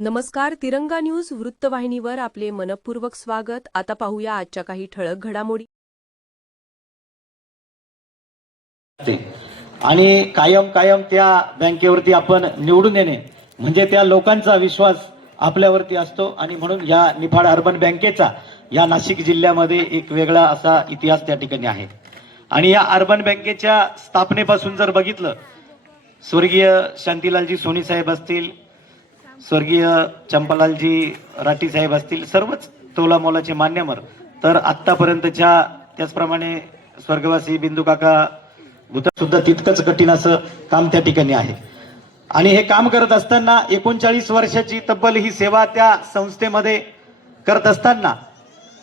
नमस्कार. तिरंगा न्यूज वृत्तवाहिनीवर आपले मनपूर्वक स्वागत. आता पाहूया आजच्या काही ठळक घडामोडी. आणि कायम त्या बँकेवरती आपण निवडून येणे म्हणजे त्या लोकांचा विश्वास आपल्यावरती असतो. आणि म्हणून या निफाड अर्बन बँकेचा या नाशिक जिल्ह्यामध्ये एक वेगळा असा इतिहास त्या ठिकाणी आहे. आणि या अर्बन बँकेच्या स्थापनेपासून जर बघितलं, स्वर्गीय शांतीलालजी सोनी साहेब असतील, स्वर्गीय चंपालालजी राठी साहेब असतील, सर्वच तोला मोलाचे मान्यवर, तर आतापर्यंतच्या त्याचप्रमाणे स्वर्गवासी बिंदू काका सुद्धा तितकंच कठीण असं काम त्या ठिकाणी आहे. आणि हे काम करत असताना 39 वर्षाची तब्बल ही सेवा त्या संस्थेमध्ये करत असताना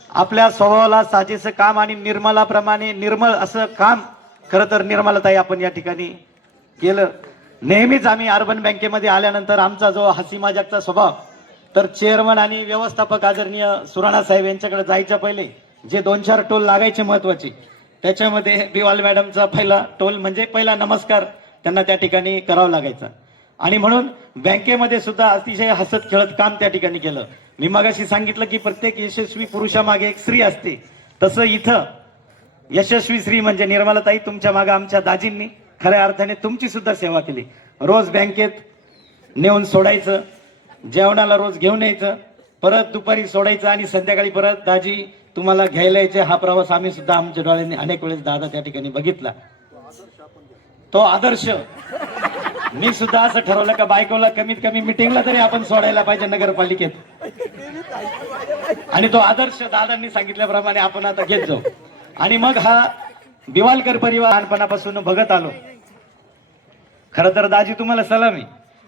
आपल्या स्वभावाला साजेसं काम आणि निर्मलाप्रमाणे निर्मळ असं काम खरं तर निर्मलताई आपण या ठिकाणी केलं. नेहमीच आम्ही अर्बन बँकेमध्ये आल्यानंतर आमचा जो हसी मजाकचा स्वभाव, तर चेअरमन आणि व्यवस्थापक आदरणीय सुराणा साहेब यांच्याकडे जायच्या पहिले जे 2-4 टोल लागायचे महत्वाचे, त्याच्यामध्ये बिवाल मॅडमचा पहिला टोल म्हणजे पहिला नमस्कार त्यांना त्या ठिकाणी करावा लागायचा. आणि म्हणून बँकेमध्ये सुद्धा अतिशय हसत खेळत काम त्या ठिकाणी केलं. मी मगाशी सांगितलं की प्रत्येक यशस्वी पुरुषामागे एक स्त्री असते, तसं इथं यशस्वी स्त्री म्हणजे निर्मलाताई तुमच्या मागे आमच्या दाजींनी खऱ्या अर्थाने तुमची सुद्धा सेवा केली. रोज बँकेत नेऊन सोडायचं, जेवणाला रोज घेऊन यायचं, परत दुपारी सोडायचं आणि संध्याकाळी परत दाजी तुम्हाला घ्यायला यायचे. हा प्रवास आम्ही सुद्धा आमच्या डोळ्यांनी अनेक वेळेस दादा त्या ठिकाणी बघितला. तो आदर्श मी सुद्धा असं ठरवलं का बायकोला कमीत कमी मिटिंगला तरी आपण सोडायला पाहिजे नगरपालिकेत. आणि तो आदर्श दादांनी सांगितल्याप्रमाणे आपण आता घेत जाऊ. आणि मग हा बिवालकर परिवार लहानपणापासून बघत आलो. खरं तर दाजी तुम्हाला सलामी.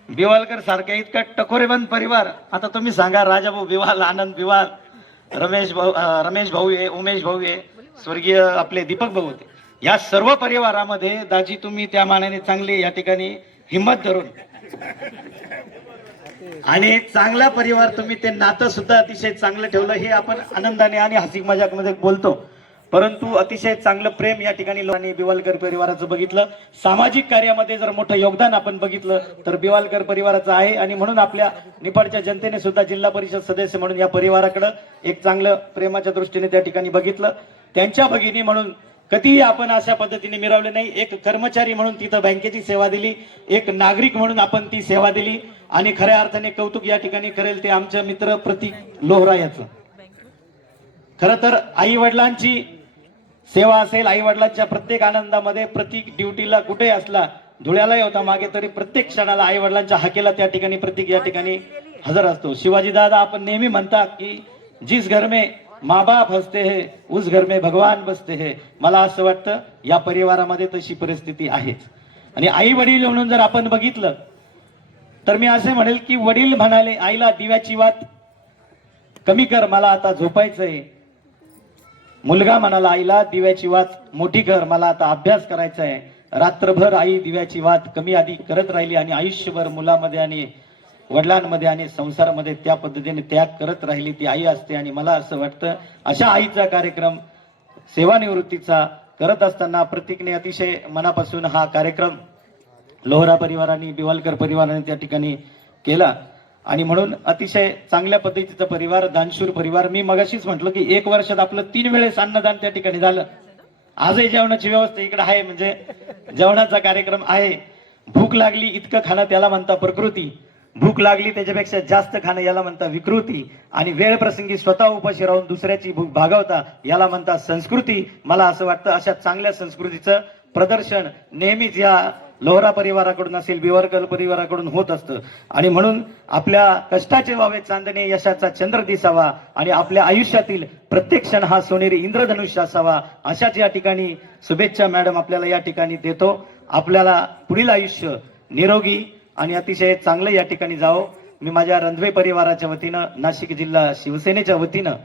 बिवालकर सारखा इतका टकोरेबंद परिवार, आता तुम्ही सांगा, राजाभाऊ बिवाल, आनंद बिवाल, रमेश भाऊ आहे, उमेश भाऊ आहे, स्वर्गीय आपले दीपक भाऊ होते, या सर्व परिवारामध्ये दाजी तुम्ही त्या मानाने चांगले या ठिकाणी हिंमत धरून आणि चांगला परिवार तुम्ही ते नातं सुद्धा अतिशय चांगलं ठेवलं. हे आपण आनंदाने आणि हसी मजाक मध्ये बोलतो, परंतु अतिशय चांगलं प्रेम या ठिकाणी लोकांनी बिवालकर परिवाराचं बघितलं. सामाजिक कार्यामध्ये जर मोठं योगदान आपण बघितलं तर बिवालकर परिवाराचं आहे. आणि म्हणून आपल्या निफाडच्या जनतेने सुद्धा जिल्हा परिषद सदस्य म्हणून या परिवाराकडे एक चांगलं प्रेमाच्या दृष्टीने त्या ठिकाणी बघितलं. त्यांच्या भगिनी म्हणून कधीही आपण अशा पद्धतीने मिरवले नाही. एक कर्मचारी म्हणून तिथं बँकेची सेवा दिली, एक नागरिक म्हणून आपण ती सेवा दिली. आणि खऱ्या अर्थाने कौतुक या ठिकाणी करेल ते आमचे मित्र प्रतीक लोहरा याचं. खरं तर आई वडिलांची सेवा असेल, आई वडिलांच्या प्रत्येक आनंदामध्ये प्रतीक ड्युटीला कुठे असला, धुळ्यालाही होता मागे, तरी प्रत्येक क्षणाला आई वडिलांच्या हाकेला त्या ठिकाणी प्रतीक या ठिकाणी हजर असतो. शिवाजी दादा आपण नेहमी म्हणतात की जिस घर में माँ बाप हसते हैं उस घर में भगवान बसते हैं. मला असं वाटतं या परिवारामध्ये तशी परिस्थिती आहेच. आणि आई वडील म्हणून जर आपण बघितलं तर मी असे म्हणेल की वडील म्हणाले आईला दिव्याची वात कमी कर, मला आता झोपायचंय. मुलगा म्हणाला आईला दिव्याची वात मोठी कर, मला आता अभ्यास करायचा आहे. रात्रभर आई दिव्याची वात कमी आधी करत राहिली आणि आयुष्यभर मुलामध्ये आणि वडिलांमध्ये आणि संसारामध्ये त्या पद्धतीने त्याग करत राहिली ती आई असते. आणि मला असं वाटतं अशा आईचा कार्यक्रम सेवानिवृत्तीचा करत असताना प्रतीकने अतिशय मनापासून हा कार्यक्रम लोहरा परिवाराने बिवालकर परिवाराने त्या ठिकाणी केला. आणि म्हणून अतिशय चांगल्या पद्धतीचा परिवार, दानशूर परिवार. मी मगाशीच म्हटलं की 1 वर्षात आपलं 3 वेळेस अन्नदान त्या ठिकाणी झालं. आजही जेवणाची व्यवस्था इकडे आहे, म्हणजे जेवणाचा कार्यक्रम आहे. भूक लागली इतकं खाणं त्याला म्हणता प्रकृती, भूक लागली त्याच्यापेक्षा जास्त खाणं याला म्हणता विकृती, आणि वेळ प्रसंगी स्वतः उपाशी राहून दुसऱ्याची भूक भागवता याला म्हणता संस्कृती. मला असं वाटतं अशा चांगल्या संस्कृतीचं प्रदर्शन नेहमीच या लोहरा परिवाराकडून असेल, बिवालकर परिवाराकडून होत असतं. आणि म्हणून आपल्या कष्टाचे व्हावे चांदणे, यशाचा चंद्र दिसावा, आणि आपल्या आयुष्यातील प्रत्येक क्षण हा सोनेरी इंद्रधनुष्य असावा, अशाच या ठिकाणी शुभेच्छा मॅडम आपल्याला या ठिकाणी देतो. आपल्याला पुढील आयुष्य निरोगी आणि अतिशय चांगलं या ठिकाणी जावं. मी माझ्या रंधवे परिवाराच्या वतीनं, नाशिक जिल्हा शिवसेनेच्या वतीनं,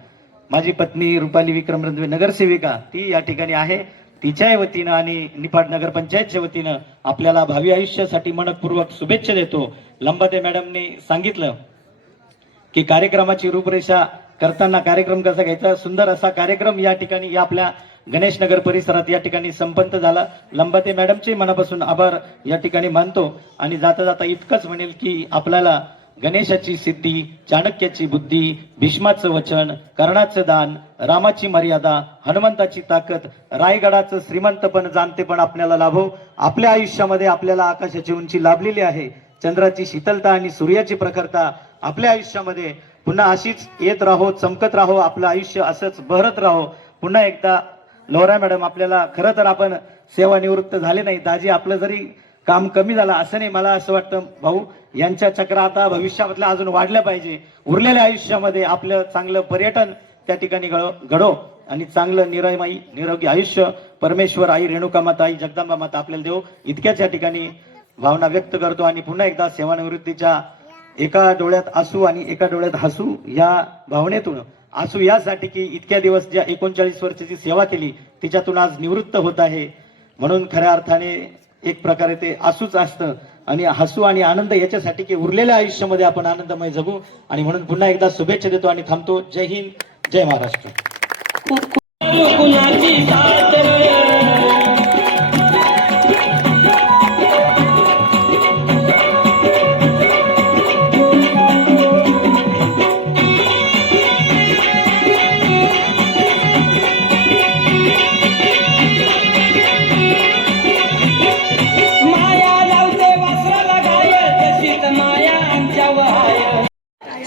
माझी पत्नी रुपाली विक्रम रंधवे नगरसेविका ती या ठिकाणी आहे, तिच्या वतीनं आणि निफाड नगरपंचायतच्या वतीनं आपल्याला भावी आयुष्यासाठी मनपूर्वक शुभेच्छा देतो. लंबाते मॅडमने सांगितलं की कार्यक्रमाची रूपरेषा करताना कार्यक्रम कसा घ्यायचा, सुंदर असा कार्यक्रम या ठिकाणी या आपल्या गणेश नगर परिसरात या ठिकाणी संपन्न झाला. लंबाते मॅडमचे मनापासून आभार या ठिकाणी मानतो. आणि जाता जाता इतकंच म्हणेल की आपल्याला गणेशाची सिद्धी, चाणक्याची बुद्धी, भीष्माचं वचन, कर्णाचं दान, रामाची मर्यादा, हनुमंताची ताकद, रायगडाचं श्रीमंतपण जाणतेपण आपल्याला लाभो. आपल्या आयुष्यामध्ये आपल्याला आकाशाची उंची लाभलेली आहे, चंद्राची शीतलता आणि सूर्याची प्रखरता आपल्या आयुष्यामध्ये पुन्हा अशीच येत राहो, चमकत राहो, आपलं आयुष्य असंच बहरत राहो. पुन्हा एकदा लोरा मॅडम, आपल्याला खरं तर आपण सेवानिवृत्त झाले नाही, दाजी आपलं जरी काम कमी झालं असं नाही, मला असं वाटतं भाऊ यांच्या चक्रा आता भविष्यामधल्या अजून वाढल्या पाहिजे. उरलेल्या आयुष्यामध्ये आपलं चांगलं पर्यटन त्या ठिकाणी घडो आणि चांगलं निरोगी आयुष्य परमेश्वर आई रेणुका माता, आई जगदंबा माता आपल्याला देव, इतक्याच या ठिकाणी भावना व्यक्त करतो. आणि पुन्हा एकदा सेवानिवृत्तीच्या एका डोळ्यात आसू आणि एका डोळ्यात हसू या भावनेतून, आसू यासाठी की इतक्या दिवस ज्या 39 वर्षाची सेवा केली तिच्यातून आज निवृत्त होत आहे, म्हणून खऱ्या अर्थाने एक प्रकारे ते आसूच असतं. आणि हसू आणि आनंद याच्यासाठी की उरलेल्या आयुष्यामध्ये आपण आनंदमय जगू. आणि म्हणून पुन्हा एकदा शुभेच्छा देतो आणि थांबतो. जय हिंद, जय महाराष्ट्र.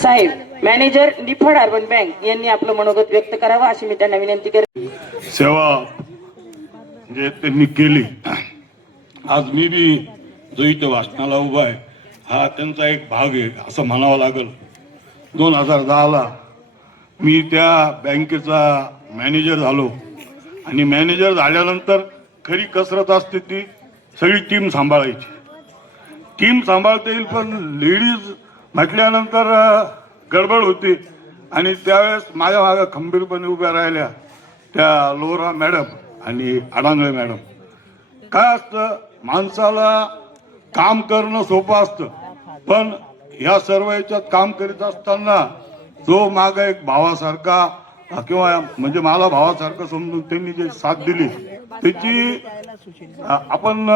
साहेब, मॅनेजर निफाड अर्बन बँक यांनी आपलं मनोगत व्यक्त करावं अशी मी त्यांना विनंती करते. सेवा जे त्यांनी केली, आज मी बी जो इथं वाचनाला उभा आहे हा त्यांचा एक भाग आहे असं म्हणावं लागेल. 2010ला मी त्या बँकेचा मॅनेजर झालो आणि मॅनेजर झाल्यानंतर खरी कसरत असते ती सगळी टीम सांभाळायची. टीम सांभाळता येईल पण लेडीज म्हटल्यानंतर गडबड होती. आणि त्यावेळेस माझ्या मागे खंबीरपणे उभ्या राहिल्या त्या लोरा मॅडम आणि अडांगळे मॅडम. काय असतं, माणसाला काम करणं सोपं असतं, पण ह्या सर्व याच्यात काम करीत असताना जो मागे एक भावासारखा किंवा म्हणजे मला भावासारखं समजून त्यांनी जे साथ दिली त्याची आपण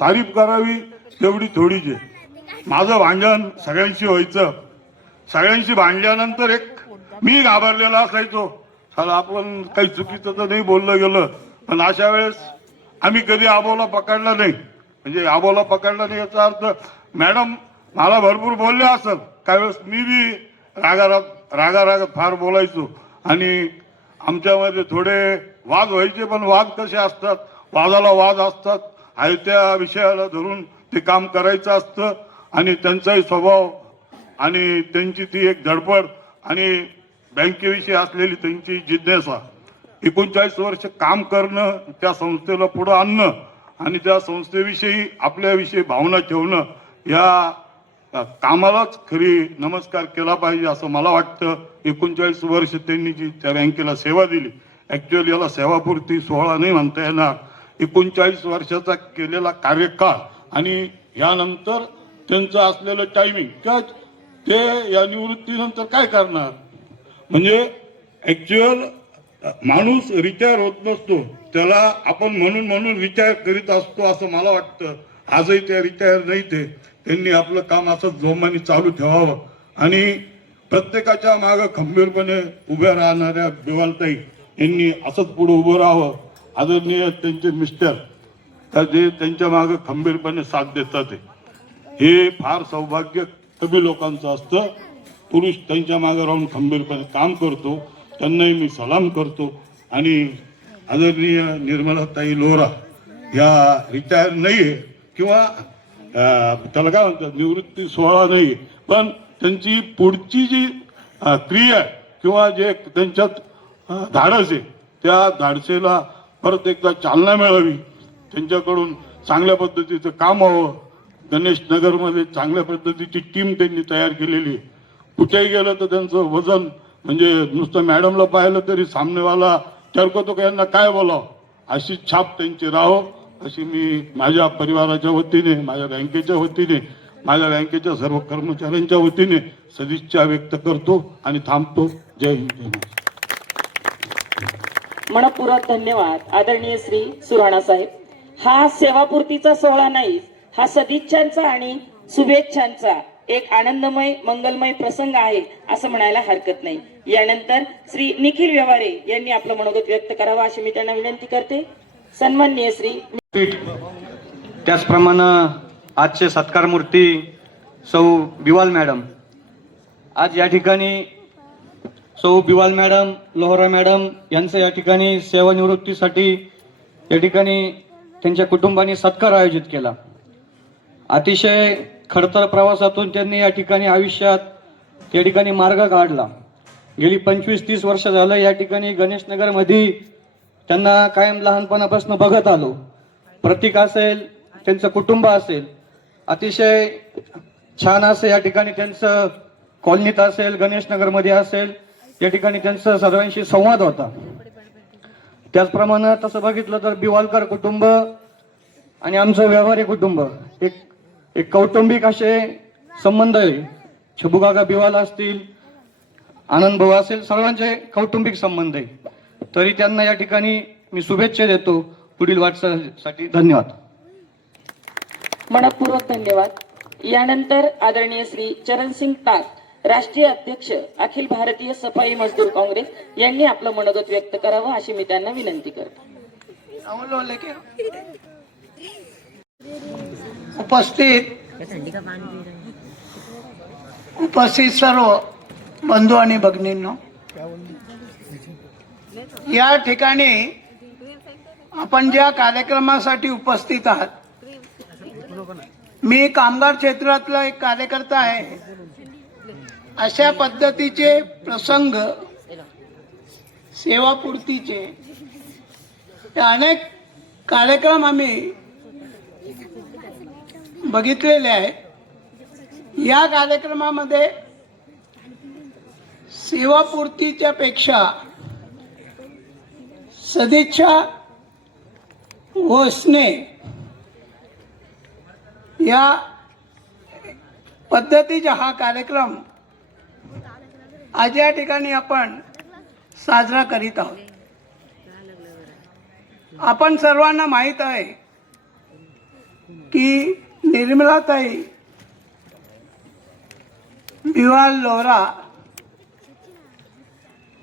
तारीफ करावी तेवढी थोडीच आहे. माझं भांडण सगळ्यांशी व्हायचं, सगळ्यांशी भांडल्यानंतर एक मी घाबरलेला असायचो, साला आपण काही चुकीचं तर नाही बोललं गेलं. पण अशा वेळेस आम्ही कधी आबोला पकडला नाही. म्हणजे आबोला पकडला नाही याचा अर्थ मॅडम मला भरपूर बोलले असेल, काही वेळेस मी बी रागारागात फार बोलायचो आणि आमच्यामध्ये थोडे वाद व्हायचे. पण वाद कसे असतात, वादाला वाद असतात, आहे त्या विषयाला धरून ते काम करायचं असतं. आणि त्यांचाही स्वभाव आणि त्यांची ती एक धडपड आणि बँकेविषयी असलेली त्यांची जिज्ञासा, 39 वर्ष काम करणं, त्या संस्थेला पुढं आणणं आणि त्या संस्थेविषयी आपल्याविषयी भावना ठेवणं, या कामालाच खरी नमस्कार केला पाहिजे असं मला वाटतं. 39 वर्ष त्यांनी जी त्या बँकेला सेवा दिली, ॲक्च्युअली याला सेवापूर्ती सोहळा नाही म्हणता येणार. 39 वर्षाचा केलेला कार्यकाळ आणि यानंतर त्यांचं असलेलं टायमिंग, का ते या निवृत्तीनंतर काय करणार. म्हणजे ॲक्च्युअल माणूस रिटायर होत नसतो, त्याला आपण म्हणून रिटायर करीत असतो असं मला वाटतं. आजही ते रिटायर नाही, त्यांनी आपलं काम असं जोमाने चालू ठेवावं आणि प्रत्येकाच्या मागं खंबीरपणे उभ्या राहणाऱ्या बिवालताई यांनी असंच पुढे उभं राहावं. आदरणीय त्यांचे मिस्टर जे त्यांच्या मागं खंबीरपणे साथ देतात, हे फार सौभाग्य कमी लोकांचं असतं. पुरुष त्यांच्या मागे राहून खंबीरपणे काम करतो, त्यांनाही मी सलाम करतो. आणि आदरणीय निर्मलाताई लोरा या रिटायर नाही आहे किंवा त्याला काय म्हणतात निवृत्ती सोहळा नाही, पण त्यांची पुढची जी क्रिया किंवा जे त्यांच्यात धाडस आहे त्या धाडसेला परत एकदा चालना मिळावी, त्यांच्याकडून चांगल्या पद्धतीचं काम व्हावं. गणेश नगरमध्ये चांगल्या पद्धतीची टीम त्यांनी तयार केलेली आहे. कुठेही गेलं तर त्यांचं वजन म्हणजे नुसतं मॅडमला पाहिलं तरी सामनेवाला टरकतो का यांना काय बोलावं, अशी छाप त्यांची राहो अशी मी माझ्या परिवाराच्या वतीने, माझ्या बँकेच्या वतीने, माझ्या बँकेच्या सर्व कर्मचाऱ्यांच्या वतीने सदिच्छा व्यक्त करतो आणि थांबतो. जय हिंद, जय महाराष्ट्र. मनपूर्वक धन्यवाद आदरणीय श्री सुराणा साहेब. हा सेवापूर्तीचा सोहळा नाही, हा सदिच्छांचा आणि शुभेच्छांचा एक आनंदमय मंगलमय प्रसंग आहे असं म्हणायला हरकत नाही. यानंतर श्री निखिल व्यवहारे यांनी आपलं मनोगत व्यक्त करावं अशी मी त्यांना विनंती करते. सन्माननीय श्री पीठ त्याचप्रमाणे आजचे सत्कार मूर्ती सौ बिवाल मॅडम. आज या ठिकाणी सौ बिवाल मॅडम, लोहरा मॅडम यांचं या ठिकाणी सेवानिवृत्तीसाठी या ठिकाणी त्यांच्या कुटुंबाने सत्कार आयोजित केला. अतिशय खडतर प्रवासातून त्यांनी या ठिकाणी आयुष्यात या ठिकाणी मार्ग काढला. गेली 25-30 वर्ष झालं या ठिकाणी गणेशनगरमध्ये त्यांना कायम लहानपणापासून बघत आलो. प्रतीक असेल, त्यांचं कुटुंब असेल, अतिशय छान असं या ठिकाणी त्यांचं कॉलनीत असेल, गणेशनगरमध्ये असेल, या ठिकाणी त्यांचा सर्वांशी संवाद होता. त्याचप्रमाणे तसं बघितलं तर बिवालकर कुटुंब आणि आमचं व्यावहारिक कुटुंब एक कौटुंबिक असे संबंध आहे. छबुकाका बिवाल असतील, आनंद भाऊ असेल, सर्वांचे कौटुंबिक संबंध आहे. तरी त्यांना या ठिकाणी मी शुभेच्छा देतो पुढील वाटचालीसाठी. धन्यवाद. मनपूर्वक धन्यवाद. यानंतर आदरणीय श्री चरणसिंग टाक, राष्ट्रीय अध्यक्ष अखिल भारतीय सफाई मजदूर काँग्रेस यांनी आपलं मनोगत व्यक्त करावं अशी मी त्यांना विनंती करते. उपस्थित सर्व बंधू आणि भगिनींनो, या ठिकाणी आपण ज्या कार्यक्रमासाठी उपस्थित आहात, मी कामगार क्षेत्रातला एक कार्यकर्ता आहे. अशा पद्धतीचे प्रसंग, सेवापूर्तीचे अनेक कार्यक्रम आम्ही बघितलेले आहेत. या कार्यक्रमामध्ये सेवापूर्तीच्या पेक्षा सदिच्छा व स्नेह या पद्धतीचा हा कार्यक्रम आज या ठिकाणी आपण साजरा करीत आहोत. आपण सर्वांना माहीत आहे की निर्मलाताई बिवाल लोहरा,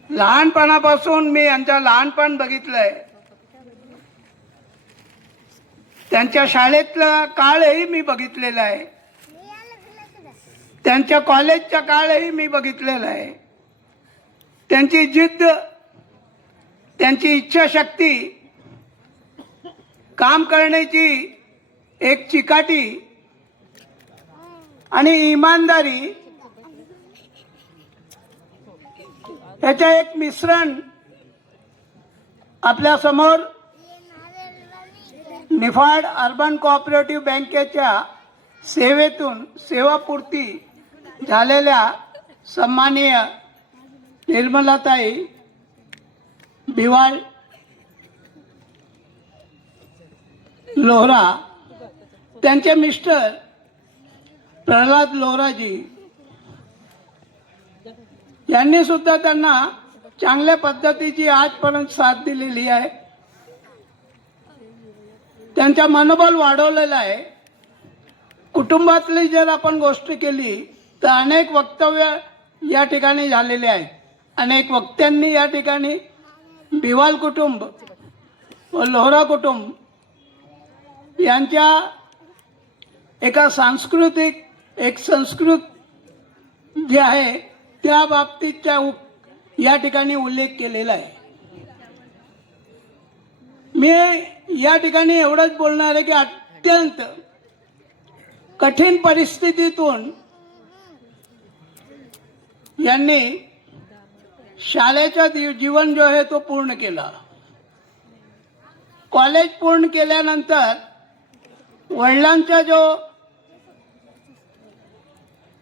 लहानपणापासून मी यांचं लहानपण बघितलंय. त्यांच्या शाळेतला काळही मी बघितलेला आहे, त्यांच्या कॉलेजचा काळही मी बघितलेला आहे. त्यांची जिद्द, त्यांची इच्छाशक्ती, काम करण्याची एक चिकाटी आणि इमानदारी याचं एक मिश्रण आपल्या समोर निफाड अर्बन कोऑपरेटिव्ह बँकेच्या सेवेतून सेवापूर्ती झालेल्या सन्माननीय निर्मलाताई बिवाल लोहरा, त्यांचे मिस्टर प्रल्हाद लोहराजी यांनी सुद्धा त्यांना चांगल्या पद्धतीची आजपर्यंत साथ दिलेली आहे. त्यांचा मनोबल वाढवलेला आहे. कुटुंबातली जर आपण गोष्ट केली तर अनेक वक्तव्य या ठिकाणी झालेले आहेत. अनेक वक्त्यांनी या ठिकाणी बिवाल कुटुंब व लोहरा कुटुंब यांच्या एका सांस्कृतिक, एक संस्कृत जे आहे त्या बाबतीतच्या या ठिकाणी उल्लेख केलेला आहे. मी या ठिकाणी एवढंच बोलणार आहे की अत्यंत कठीण परिस्थितीतून यांनी शाळेचा जीवन जो आहे तो पूर्ण केला. कॉलेज पूर्ण केल्यानंतर वडिलांच्या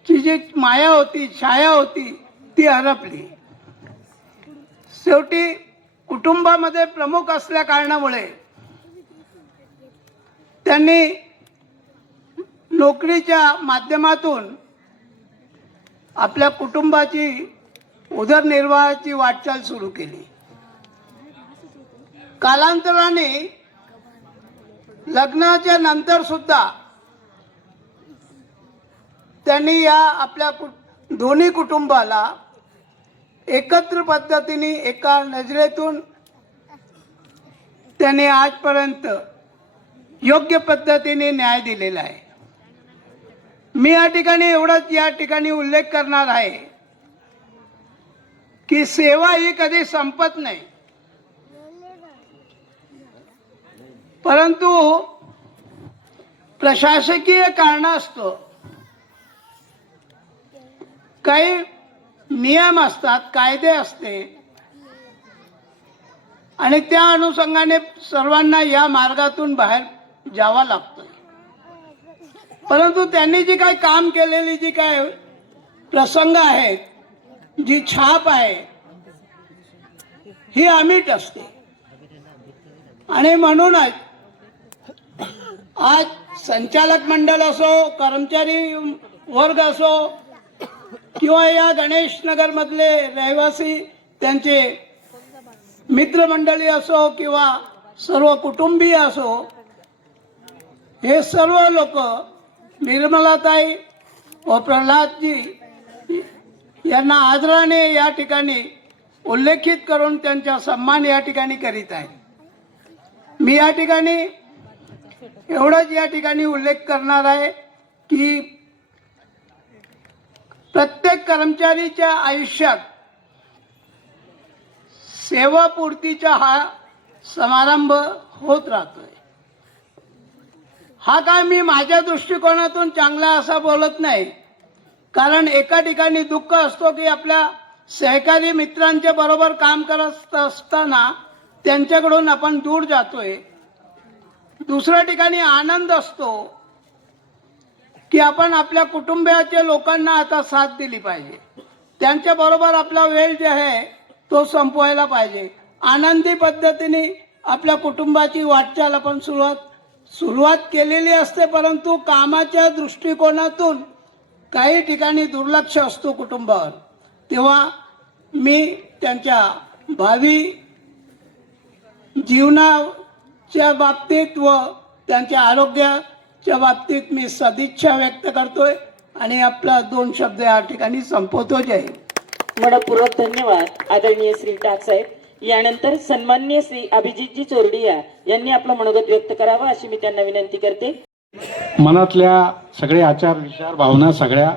जी माया होती, छाया होती, ती हरपली. शेवटी कुटुंबामध्ये प्रमुख असल्या कारणामुळे त्यांनी नोकरीच्या माध्यमातून आपल्या कुटुंबाची उदरनिर्वाहाची वाटचाल सुरू केली. कालांतराने लग्नाच्या नंतर सुद्धा त्यांनी या आपल्या दोन्ही कुटुंबाला एकत्र पद्धतीने एका नजरेतून त्यांनी आजपर्यंत योग्य पद्धतीने न्याय दिलेला आहे. मी या ठिकाणी उल्लेख करणार आहे की सेवा ही कधी संपत नाही, परंतु प्रशासकीय कारणास्तव काही नियम असतात, कायदे असते आणि त्या अनुषंगाने सर्वांना या मार्गातून बाहेर जावं लागतं. परंतु त्यांनी जी काही काम केलेली जी काय प्रसंग आहेत, जी छाप आहे, ही अमिट असते. आणि म्हणूनच आज संचालक मंडळ असो, कर्मचारी वर्ग असो किंवा या गणेश नगर मधले रहिवासी त्यांचे मित्रमंडळी असो किंवा सर्व कुटुंबीय असो, हे सर्व लोक निर्मलाताई व प्रल्हादजी यांना आदराने या ठिकाणी उल्लेखित करून त्यांचा सन्मान या ठिकाणी करीत आहे. मी या ठिकाणी एवढंच या ठिकाणी उल्लेख करणार आहे की प्रत्येक कर्मचारीच्या आयुष्यात सेवापूर्तीचा हा समारंभ होत राहतोय. हा काय मी माझ्या दृष्टिकोनातून चांगला असा बोलत नाही, कारण एका ठिकाणी दुःख असतो की आपल्या सहकारी मित्रांच्या बरोबर काम करत असताना त्यांच्याकडून आपण दूर जातोय. दुसऱ्या ठिकाणी आनंद असतो की आपण आपल्या कुटुंबाच्या लोकांना आता साथ दिली पाहिजे, त्यांच्या बरोबर आपला वेळ जे आहे तो संपवायला पाहिजे. आनंदी पद्धतीने आपल्या कुटुंबाची वाटचाल आपण सुरुवात केलेली असते, परंतु कामाच्या दृष्टिकोनातून काही ठिकाणी दुर्लक्ष असतो कुटुंबावर. तेव्हा मी त्यांच्या भावी जीवनाच्या बाबतीत व त्यांच्या आरोग्याच्या बाबतीत मी सदिच्छा व्यक्त करतोय आणि आपला 2 शब्द या ठिकाणी संपवतो. जय हिंद. मनपूर्वक धन्यवाद आदरणीय श्री टाक साहेब. यानंतर सन्माननीय श्री अभिजितजी चोरडिया यांनी आपलं मनोगत व्यक्त करावं अशी मी त्यांना विनंती करते. मनातल्या सगळे आचार विचार भावना सगळ्या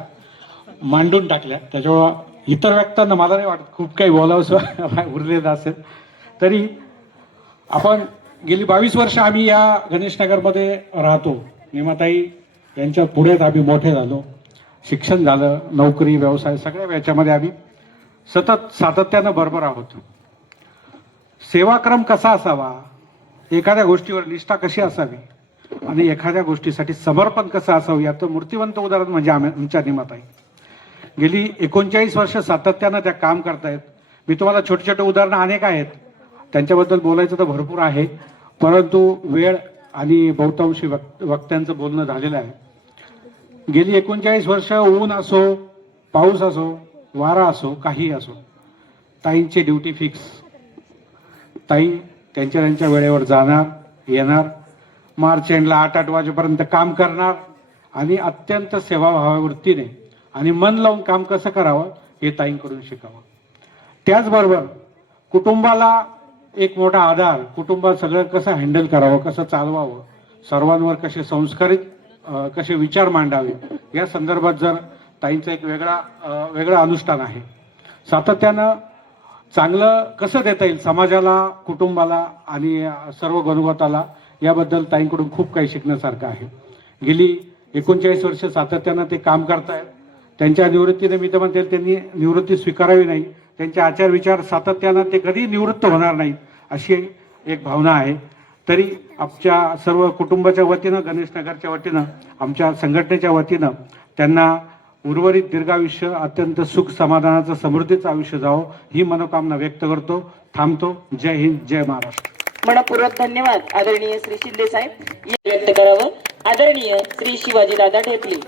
मांडून टाकल्या. त्याच्यामुळं इतर व्यक्तांना मला नाही वाटत खूप काही बोलावंसं उरलेलं असेल. तरी आपण गेली 22 वर्ष आम्ही या गणेशनगरमध्ये राहतो. निमाताई यांच्या पुढेच आम्ही मोठे झालो. शिक्षण झालं, नोकरी, व्यवसाय सगळ्या याच्यामध्ये आम्ही सतत सातत्यानं बरोबर आहोत. सेवाक्रम कसा असावा, एखाद्या गोष्टीवर निष्ठा कशी असावी आणि एखाद्या गोष्टीसाठी समर्पण कसं असावं याचं मूर्तिवंत उदाहरण म्हणजे आमच्या निमाताई. गेली 39 वर्ष सातत्यानं त्या काम करतायत. मी तुम्हाला छोटे छोटे उदाहरणं अनेक आहेत, त्यांच्याबद्दल बोलायचं तर भरपूर आहे, परंतु वेळ आणि बहुतांशी वक्त्यांचं बोलणं झालेलं आहे. गेली 39 वर्ष ऊन असो, पाऊस असो, वारा असो, काही असो, ताईंची ड्युटी फिक्स. ताई त्यांच्या वेळेवर जाणार, येणार, मार्च एंडला 8 वाजेपर्यंत काम करणार आणि अत्यंत सेवाभावावृत्तीने आणि मन लावून काम कसं करावं हे ताईंकडून शिकावं. त्याचबरोबर कुटुंबाला एक मोठा आधार, कुटुंबात सगळं कसं हँडल करावं, कसं चालवावं, सर्वांवर कसे संस्कारित कसे विचार मांडावे या संदर्भात जर ताईंचं एक वेगळं अनुष्ठान आहे. सातत्यानं चांगलं कसं देता येईल समाजाला, कुटुंबाला आणि सर्व गणगोताला याबद्दल ताईंकडून खूप काही शिकण्यासारखं आहे. गेली 39 वर्ष सातत्यानं ते काम करतायत. त्यांच्या निवृत्तीनिमित्त म्हणते त्यांनी निवृत्ती स्वीकारावी नाही, त्यांचे आचार विचार सातत्यानं ते कधी निवृत्त होणार नाहीत अशी एक भावना आहे. तरी आमच्या सर्व कुटुंबाच्या वतीनं, गणेशनगरच्या वतीनं, आमच्या संघटनेच्या वतीनं त्यांना उर्वरित दीर्घायुष्य, अत्यंत सुख समाधानाचं, समृद्धीचं आयुष्य जावं ही मनोकामना व्यक्त करतो. थांबतो. जय हिंद, जय महाराष्ट्र. मनपूर्वक धन्यवाद आदरणीय श्री शिंदे साहेब. व्यक्त करावं आदरणीय श्री शिवाजी दादा ढेपले.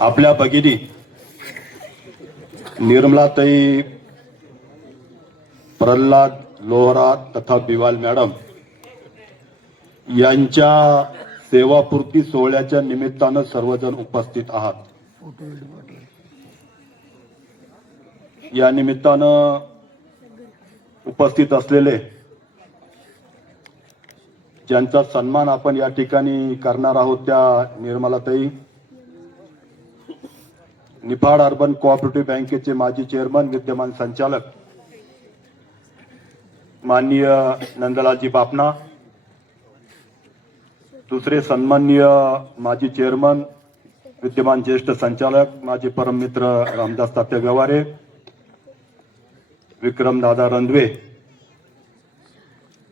आपल्या भगिनी निर्मलाताई प्रल्हाद लोहरा तथा बिवाल मॅडम यांच्या सेवापूर्ती सोहळ्याच्या निमित्तानं सर्वजण उपस्थित आहात. या निमित्तानं उपस्थित असलेले ज्यांचा सन्मान आपण या ठिकाणी करणार आहोत त्या निर्मलाताई, निफाड अर्बन कोऑपरेटिव्ह बँकेचे माजी चेअरमन विद्यमान संचालक माननीय नंदलालजी बापना, दुसरे सन्माननीय माजी चेअरमन विद्यमान ज्येष्ठ संचालक माझे परम मित्र रामदास तात्या गवारे, विक्रमदादा रंधवे,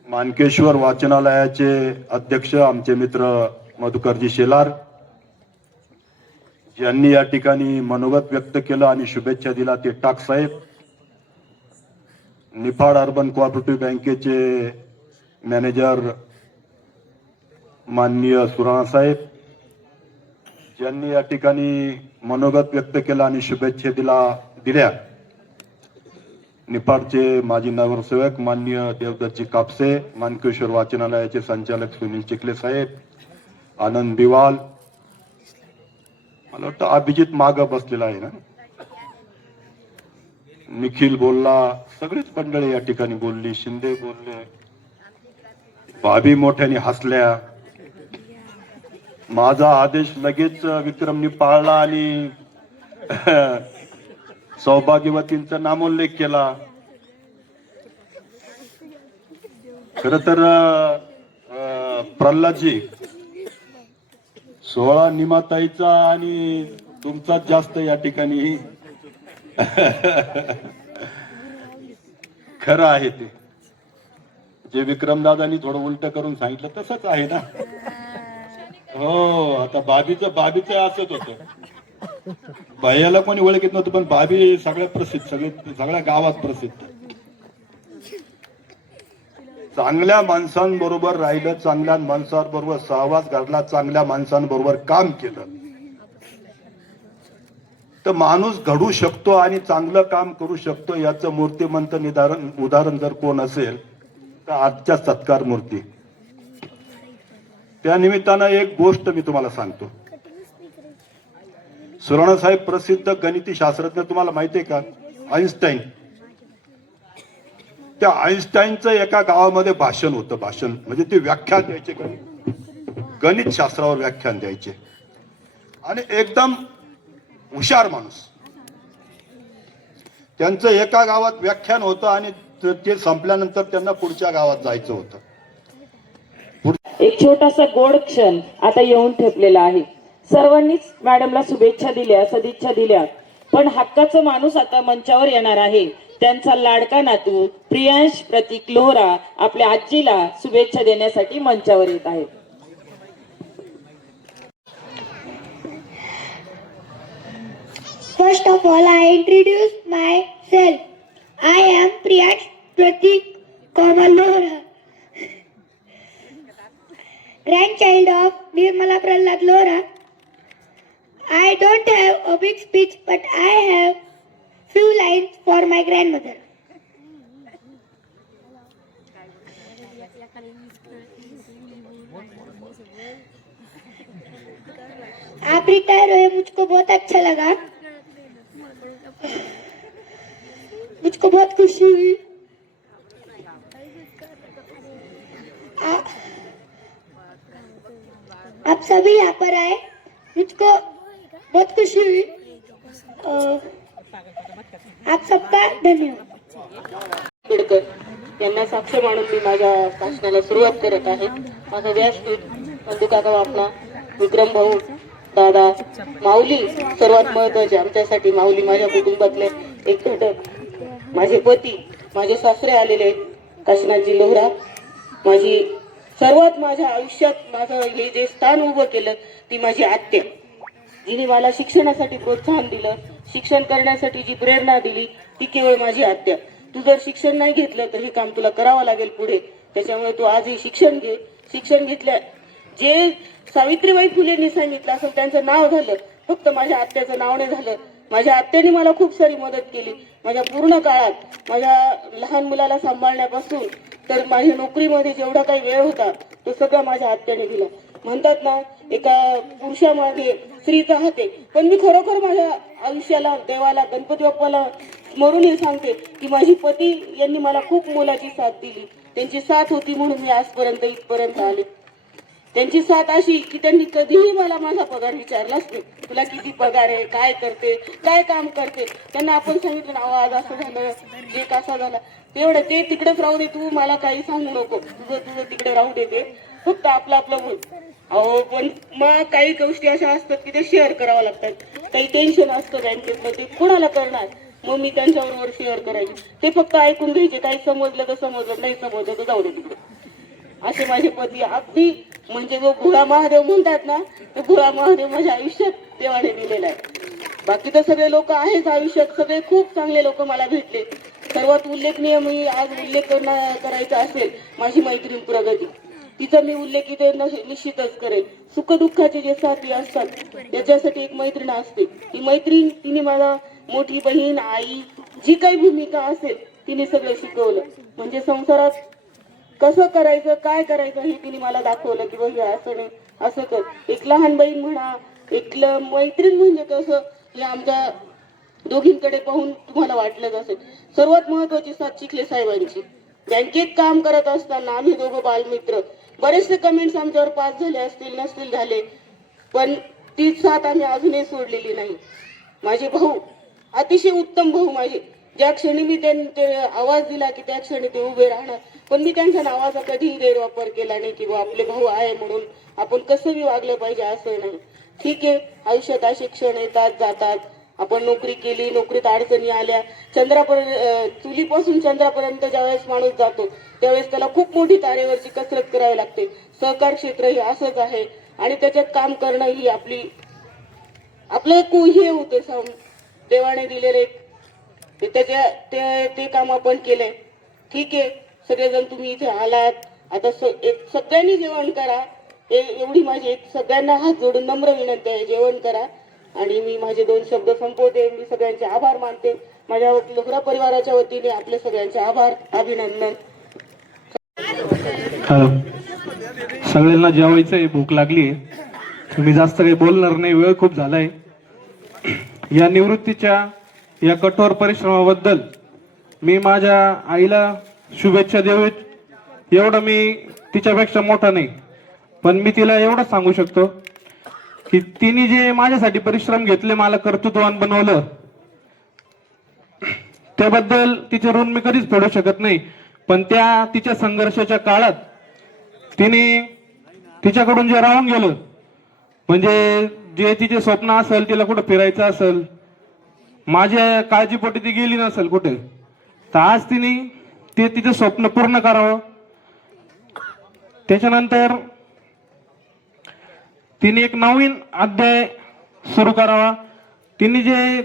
मानकेश्वर वाचनालयाचे अध्यक्ष आमचे मित्र मधुकरजी शेलार यांनी या ठिकाणी मनोगत व्यक्त केलं आणि शुभेच्छा दिला ते टाक साहेब, निफाड अर्बन कोऑपरेटिव्ह बँकेचे मॅनेजर माननीय सुराणा साहेब यांनी या ठिकाणी मनोगत व्यक्त केलं आणि शुभेच्छा दिल्या निफाडचे माजी नगरसेवक माननीय देवदत्तजी कापसे, मानकेश्वर वाचनालयाचे संचालक सुनील चिखले साहेब, आनंद बिवाल, मला वाटतं अभिजित माग बसलेला आहे ना, निखिल बोलला, सगळीच मंडळी या ठिकाणी बोलली, शिंदे बोलले, भाभी मोठ्याने हसल्या. माझा आदेश लगेच विक्रमनी पाळला आणि सौभाग्यवतींचा नामोल्लेख केला. खर तर प्रल्हादजी, सोहळा निमाताईचा आणि तुमचाच जास्त या ठिकाणी खरं आहे ते. जे विक्रमदादांनी थोडं उलट करून सांगितलं तसंच आहे ना. हो, आता बाबीचं असंच होतं. भैयाला कोणी ओळखीत नव्हतं, पण बाबी सगळ्या प्रसिद्ध, सगळ्या गावात प्रसिद्ध. चांगल्या माणसांबरोबर राहिलं, चांगल्या माणसांबरोबर सहवास घडला, चांगल्या माणसांबरोबर काम केलं तर माणूस घडू शकतो आणि चांगलं काम करू शकतो. याचं मूर्तिमंत उदाहरण जर कोण असेल तर आजच्या सत्कार मूर्ती. त्या निमित्तानं एक गोष्ट मी तुम्हाला सांगतो. सुराणा साहेब प्रसिद्ध गणिती शास्त्रज्ञ, तुम्हाला माहिती आहे का, आईन्स्टाईन. त्या आईन्स्टाईनचं एका गावामध्ये भाषण होतं. भाषण म्हणजे ते व्याख्यान द्यायचे, गणित शास्त्रावर व्याख्यान द्यायचे आणि एकदम हुशार माणूस. त्यांचं एका गावात व्याख्यान होतं आणि ते संपल्यानंतर त्यांना पुढच्या गावात जायचं होतं. एक छोटासा गोड क्षण आता येऊन ठेपलेला आहे. सर्वांनीच मॅडमला शुभेच्छा दिल्या, सदिच्छा दिल्या, पण हक्काचा माणूस आता मंचावर येणार आहे. त्यांचा लाडका नातू प्रियांश प्रतीक लोहरा आपल्या आजीला शुभेच्छा देण्यासाठी मंचावर येत आहे. First of all, I introduce myself. I am Priyansh Pratik Kamal Lohra, grandchild of Nirmala Prahlad Lohra. I don't have a big speech, but I have few lines for my grandmother. आप retire हुए, मुझको बहुत अच्छा लगा, मुझको बहुत खुशी हुई. आप सभी यहाँ पर आए, मुझको बहुत खुशी हुई. आप सबका धन्यवाद. आंबेडकर यांना साक्ष मानून मी माझ्या भाषणाला सुरुवात करत आहे. माझा व्यासपीठ बंधुकाका बापना, विक्रम भाऊ, दादा, माऊली, सर्वात महत्वाचे आमच्यासाठी माऊली माझ्या कुटुंबातले एक घटक, माझे पती, माझे सासरे आलेले आहेत, काशीनाथजी लोहरा. माझी सर्वात माझ्या आयुष्यात माझं हे जे स्थान उभं केलं ती माझी आत्या, जिने मला शिक्षणासाठी प्रोत्साहन दिलं, शिक्षण करण्यासाठी जी प्रेरणा दिली ती केवळ माझी आत्या. तू जर शिक्षण नाही घेतलं तर हे काम तुला करावं लागेल पुढे, त्याच्यामुळे तू आजही शिक्षण घे. शिक्षण घेतल्या जे सावित्रीबाई फुलेंनी सांगितलं असं त्यांचं नाव झालं फक्त माझ्या आत्याचं नाव नाही झालं. माझ्या आत्याने मला खूप सारी मदत केली. माझ्या पूर्ण काळात माझ्या लहान मुलाला सांभाळण्यापासून तर माझ्या नोकरीमध्ये जेवढा काही वेळ होता तो सगळा माझ्या आत्याने दिला. म्हणतात ना, एका पुरुषामागे स्त्रीचा हात आहे. पण मी खरोखर माझ्या आयुष्याला, देवाला, गणपती बाप्पाला स्मरून हे सांगते की माझी पती यांनी मला खूप मोलाची साथ दिली. त्यांची साथ होती म्हणून मी आजपर्यंत इथपर्यंत आले. त्यांची साथ अशी की त्यांनी कधीही मला माझा पगार विचारलाच नाही. तुला किती पगार आहे, काय करते, काय काम करते. त्यांना आपण सांगितलं ना, आज असं झालं, जे कसा झाला, तेवढं ते तिकडेच राहू दे, तू मला काही सांगू नको, तुझं तिकडे राहू दे, ते फक्त आपलं आपलं बोल. अहो पण मग काही गोष्टी अशा असतात की ते शेअर करावं लागतात. काही टेन्शन असतं बँकेतलं, ते कोणाला करणार. मग मी त्यांच्याबरोबर शेअर करायचे. ते फक्त ऐकून घ्यायचे. काही समजलं तर समजलं, नाही समजलं तर जाऊ दे तिकडे. असे माझे पती अगदी म्हणजे जो भोळा महादेव म्हणतात ना, तो भोळा महादेव माझ्या आयुष्यात देवाने दिलेला आहे. बाकी तर सगळे लोक आहेच आयुष्यात, सगळे खूप चांगले लोक मला भेटले. सर्वात उल्लेखनीय मी आज उल्लेख करायचा असेल माझी मैत्रीण प्रगती. तिचा मी उल्लेख इथे निश्चितच करेल. सुखदुःखाचे जे साथी असतात त्याच्यासाठी एक मैत्रीण असते. ती मैत्रीण, तिने मला मोठी बहीण, आई, जी काही भूमिका असेल तिने सगळं शिकवलं. म्हणजे संसारात कसं करायचं, काय करायचं हे तिने मला दाखवलं की बघ असं नाही, असं कर. एक लहान बहीण म्हणा, एक मैत्रीण म्हणजे कसं हे आमच्या दोघींकडे पाहून तुम्हाला वाटलंच असेल. सर्वात महत्वाची साथ चिखले साहेबांची. बँकेत काम करत असताना आम्ही दोघं बालमित्र. बरेचसे कमेंट्स आमच्यावर पास झाले असतील, नसतील झाले, पण ती साथ आम्ही अजूनही सोडलेली नाही. माझे भाऊ, अतिशय उत्तम भाऊ माझे. ज्या क्षणी मी ते आवाज दिला की त्या क्षणी ते उभे राहणार. पण मी त्यांच्या नावाचा कधीही गैरवापर केला नाही की आपले भाऊ आहे म्हणून आपण कसंही वागलं पाहिजे असं नाही. ठीक आहे, आयुष्यात असे क्षण येतात जातात. आपण नोकरी केली, नोकरीत अडचणी आल्या, चुलीपासून चंद्रापर्यंत ज्यावेळेस माणूस जातो त्यावेळेस त्याला खूप मोठी तारेवरची कसरत करावी लागते. सहकार क्षेत्र हे असंच आहे आणि त्याच्यात काम करणं ही आपलं एक हे होते. देवाने दिलेले ते काम आपण केलंय. ठीक आहे, सगळेजण तुम्ही इथे आलात. आता सगळ्यांनी जेवण करा. एवढी माझी सगळ्यांना हात जोडून नम्र विनंती आहे, जेवण करा. आणि मी माझे 2 शब्द संपवते. मी सगळ्यांचे आभार मानते. माझ्या लोकरा परिवाराच्या वतीने आपले सगळ्यांचे आभार, अभिनंदन. सगळ्यांना जेवायचंय, भूक लागली. तुम्ही जास्त काही बोलणार नाही, वेळ खूप झालाय. या निवृत्तीच्या या कठोर परिश्रमाबद्दल मी माझ्या आईला शुभेच्छा देऊ. एवढं मी तिच्यापेक्षा मोठा नाही, पण मी तिला एवढं सांगू शकतो की तिने जे माझ्यासाठी परिश्रम घेतले, मला कर्तृत्ववान बनवलं, त्याबद्दल तिचे ऋण मी कधीच फेडू शकत नाही. पण त्या तिच्या संघर्षाच्या काळात तिने तिच्याकडून जे राहून गेलं, म्हणजे जे तिचे स्वप्न असेल, तिला कुठं फिरायचं असेल, माझ्या काळजीपोटी ती गेली नसेल कुठे, तर आज तिने ते तिचं स्वप्न पूर्ण करावं. त्याच्यानंतर तिने एक नवीन अध्याय सुरू करावा. तिने जे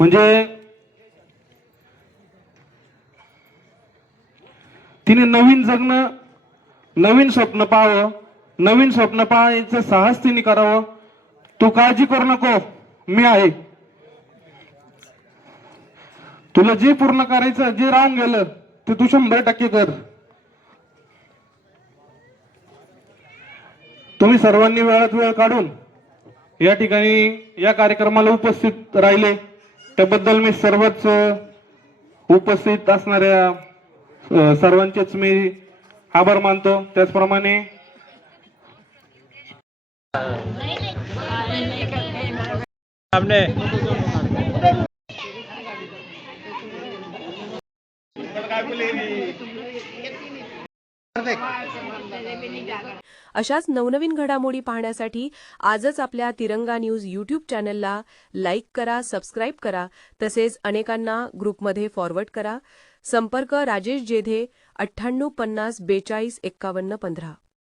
म्हणजे तिने नवीन जगणं, नवीन स्वप्न पाहावं, नवीन स्वप्न पाहायचं साहस तिने करावं. तू काळजी करू नको, मी आहे. तुला जे पूर्ण करायचं, जे राहून गेलं ते तू 100% कर. तुम्ही सर्वांनी वेळात वेळ काढून या ठिकाणी या कार्यक्रमाला उपस्थित राहिले त्याबद्दल मी सर्वच उपस्थित असणाऱ्या सर्वांचेच मी आभार मानतो. त्याचप्रमाणे अशाच नवनवीन घडामोडी पाहण्यासाठी आजच आपल्या तिरंगा न्यूज यूट्यूब चॅनलला लाईक करा, सबस्क्राईब करा. तसेच अनेकांना ग्रुपमध्ये फॉरवर्ड करा. संपर्क राजेश जेधे 98 50 42 51 15.